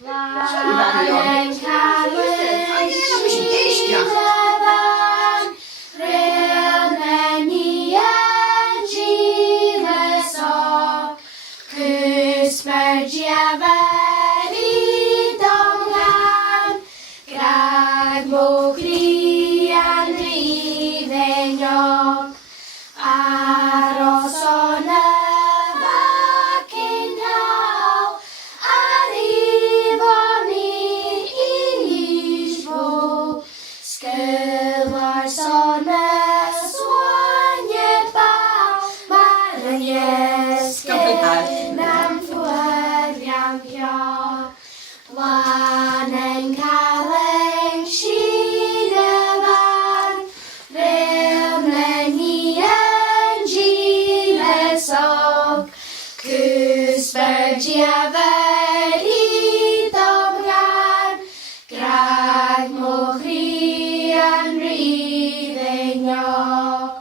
Wagen cael Sileban, Rhylmeni yn Gileso, Cysbergiafer i dongan, Graig Mowgli yn Rhufeiniog, aros o'n y facin hawl, arrifon i Lisbon, Sgylwais o'n y soaniad bawr, mae'r yniesgyn am ffwyddiant pior. Wan yn cael ein Sileban, Rhylmeni yn Gileso, Cysbergiafer i dongan, Graig Mowgli yn Rhufeiniog.